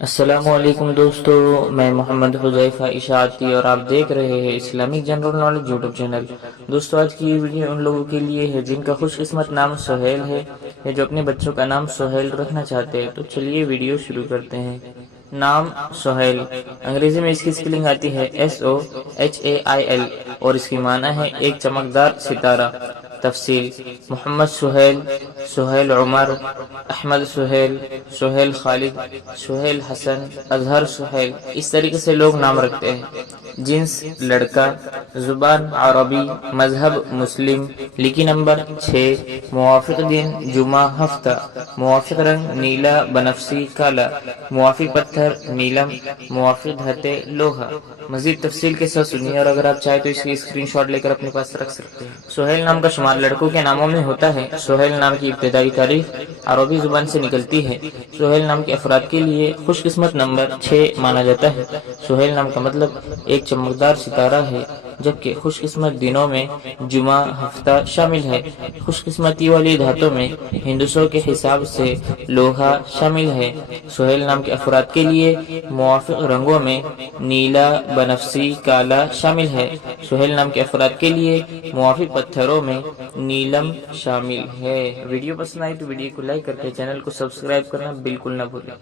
السلام علیکم دوستو، میں محمد حذیفہ اشاعتی اور آپ دیکھ رہے ہیں Islamic general knowledge YouTube channel. دوستو، آج کی یہ ویڈیو ان لوگوں کے لیے ہے جن کا خوش قسمت نام سہیل ہے یا جو اپنے بچوں کا نام سہیل رکھنا چاہتے ہیں۔ تو چلیے ویڈیو شروع کرتے ہیں۔ نام سہیل، انگریزی میں اس کی سپیلنگ آتی ہے SOHAIL اور اس کی معنی ہے ایک چمکدار ستارہ۔ تفصیل: محمد سہیل، سہیل عمر، احمد سہیل، سہیل خالد، سہیل حسن، اظہر سہیل، اس طریقے سے لوگ نام رکھتے ہیں۔ جنس لڑکا، زبان عربی، مذہب مسلم، لکی نمبر 6، موافق دن جمعہ ہفتہ، موافق رنگ نیلا بنفسی کالا، موافق پتھر نیلم، موافق دھاتیں لوہا۔ مزید تفصیل کے ساتھ سنیے، اور اگر آپ چاہیں تو اس کی اسکرین شاٹ لے کر اپنے پاس رکھ سکتے ہیں۔ سہیل نام کا شمار لڑکوں کے ناموں میں ہوتا ہے۔ سہیل نام کی ابتدائی تاریخ عربی زبان سے نکلتی ہے۔ سہیل نام کے افراد کے لیے خوش قسمت نمبر 6 مانا جاتا ہے۔ سہیل نام کا مطلب ایک چمکدار ستارہ ہے، جبکہ خوش قسمت دنوں میں جمعہ ہفتہ شامل ہے۔ خوش قسمتی والی دھاتوں میں ہندسوں کے حساب سے لوہا شامل ہے۔ سہیل نام کے افراد کے لیے موافق رنگوں میں نیلا بنفسی کالا شامل ہے۔ سہیل نام کے افراد کے لیے موافق پتھروں میں نیلم شامل ہے۔ ویڈیو پسند آئی تو ویڈیو کو لائک کر کے چینل کو سبسکرائب کرنا بالکل نہ بھولیں۔